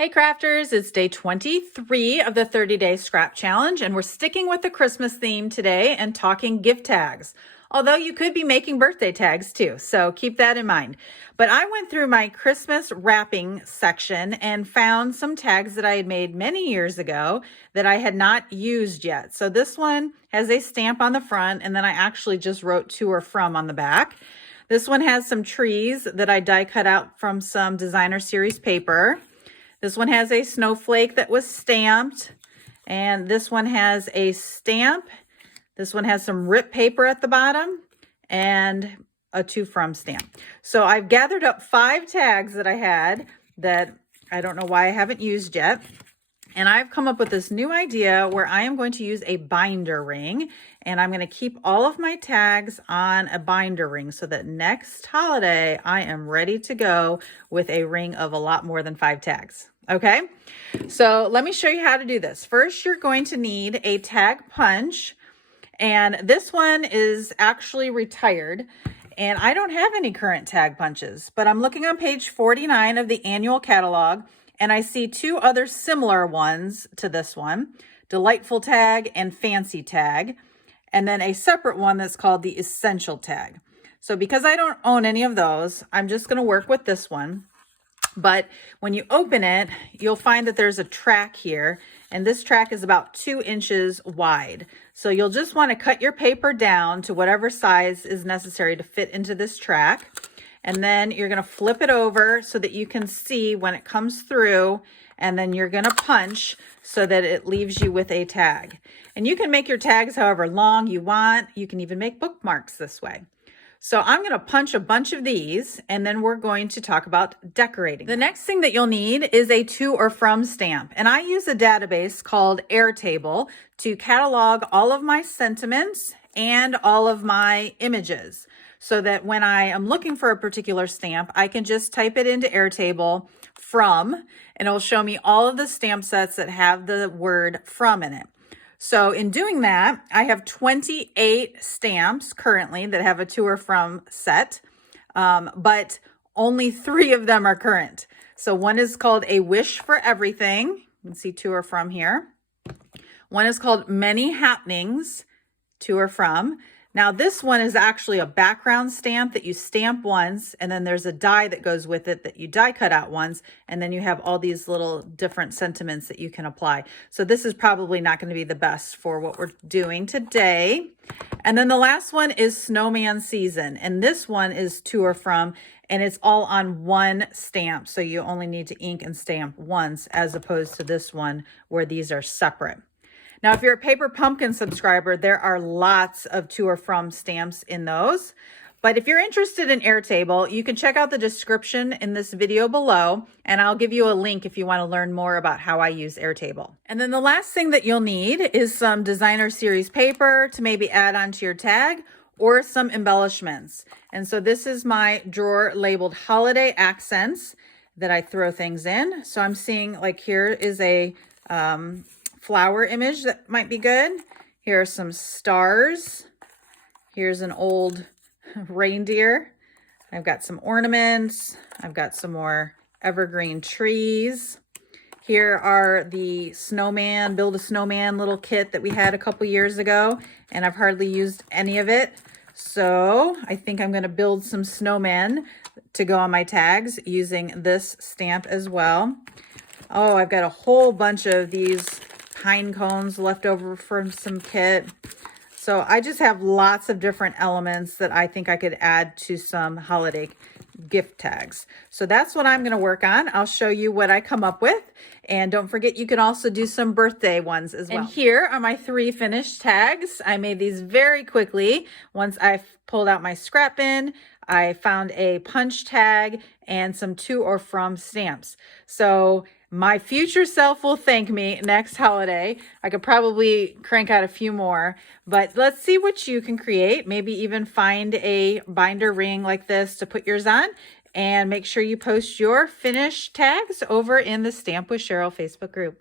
Hey crafters, it's day 23 of the 30-day scrap challenge, and we're sticking with the Christmas theme today and talking gift tags. Although you could be making birthday tags too, so keep that in mind. But I went through my Christmas wrapping section and found some tags that I had made many years ago that I had not used yet. So this one has a stamp on the front, and then I actually just wrote to or from on the back. This one has some trees that I die cut out from some designer series paper. This one has a snowflake that was stamped, and this one has a stamp. This one has some ripped paper at the bottom and a to from stamp. So I've gathered up 5 tags that I had that I don't know why I haven't used yet. And I've come up with this new idea where I am going to use a binder ring, and I'm going to keep all of my tags on a binder ring so that next holiday I am ready to go with a ring of a lot more than 5 tags. Okay, so let me show you how to do this. First, you're going to need a tag punch, and this one is actually retired, and I don't have any current tag punches, but I'm looking on page 49 of the annual catalog, and I see 2 other similar ones to this one, Delightful Tag and Fancy Tag, and then a separate one that's called the Essential Tag. So because I don't own any of those, I'm just going to work with this one. But when you open it, you'll find that there's a track here, and this track is about 2 inches wide. So you'll just want to cut your paper down to whatever size is necessary to fit into this track. And then you're going to flip it over so that you can see when it comes through, and then you're going to punch so that it leaves you with a tag. And you can make your tags however long you want. You can even make bookmarks this way. So I'm going to punch a bunch of these, and then we're going to talk about decorating. The next thing that you'll need is a to or from stamp. And I use a database called Airtable to catalog all of my sentiments and all of my images, so that when I am looking for a particular stamp, I can just type it into Airtable from, and it'll show me all of the stamp sets that have the word from in it. So in doing that, I have 28 stamps currently that have a to or from set, but only 3 of them are current. So one is called A Wish for Everything. You can see to or from here. One is called Many Happenings, to or from. Now this one is actually a background stamp that you stamp once, and then there's a die that goes with it that you die cut out once, and then you have all these little different sentiments that you can apply. So this is probably not going to be the best for what we're doing today. And then the last one is Snowman Season, and this one is to or from, and it's all on one stamp. So you only need to ink and stamp once, as opposed to this one where these are separate. Now, if you're a Paper Pumpkin subscriber, there are lots of to or from stamps in those. But if you're interested in Airtable, you can check out the description in this video below, and I'll give you a link if you want to learn more about how I use Airtable. And then the last thing that you'll need is some designer series paper to maybe add onto your tag, or some embellishments. And so this is my drawer labeled Holiday Accents that I throw things in. So I'm seeing, like, here is a flower image that might be good. Here are some stars. Here's an old reindeer. I've got some ornaments. I've got some more evergreen trees. Here are the snowman, build a snowman little kit that we had a couple years ago, and I've hardly used any of it. So I think I'm going to build some snowmen to go on my tags using this stamp as well. Oh, I've got a whole bunch of these pine cones left over from some kit. So I just have lots of different elements that I think I could add to some holiday gift tags. So that's what I'm going to work on. I'll show you what I come up with. And don't forget, you can also do some birthday ones as well. And here are my 3 finished tags. I made these very quickly. Once I pulled out my scrap bin, I found a punch tag and some to or from stamps. So my future self will thank me next holiday. I could probably crank out a few more, but let's see what you can create. Maybe even find a binder ring like this to put yours on, and make sure you post your finished tags over in the Stamp with Cheryl Facebook group.